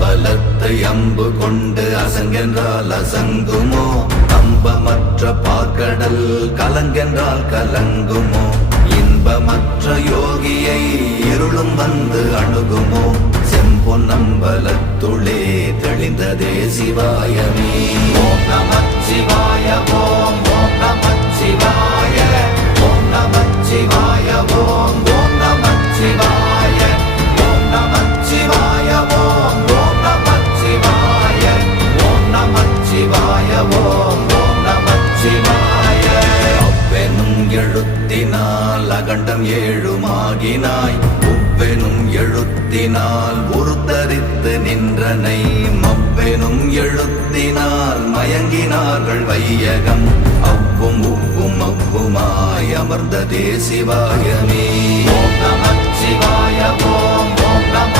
அம்பலத்தை அம்பு கொண்டு அசங்கென்றால் அசங்குமோ? அம்பமற்ற பார்க்கடல் கலங்கென்றால் கலங்குமோ? இன்பமற்ற யோகியை இருளும் வந்து அணுகுமோ? செம்பொன்னம்பலத்துளே தெளிந்ததே சிவாயமே. ஓம் நமச்சிவாய ஓம் ஓம் நமச்சிவாய ஓம் நமச்சிவாய ஓம் ஓம் நமச்சிவாய ஓம் நமச்சிவாய ஓம் ஓம் நமச்சிவாய ஓம் நமச்சிவாய ஓம் ஓம் நமச்சிவாய. அவ்வெனும் எழுத்தினால் அகண்டம் ஏழுமாகினாய், உவ்வெனும் எழுத்தினால் உருத்தரித்து நின்றனை, மவ்வெனும் எழுத்தினால் மயங்கினார்கள் வையகம். அவ்வும் உவ்வும் அவ்வுமாய் அமர்ந்ததே சிவாயமே. ஓம் நமச்சிவாய ஓம் ஓம் நம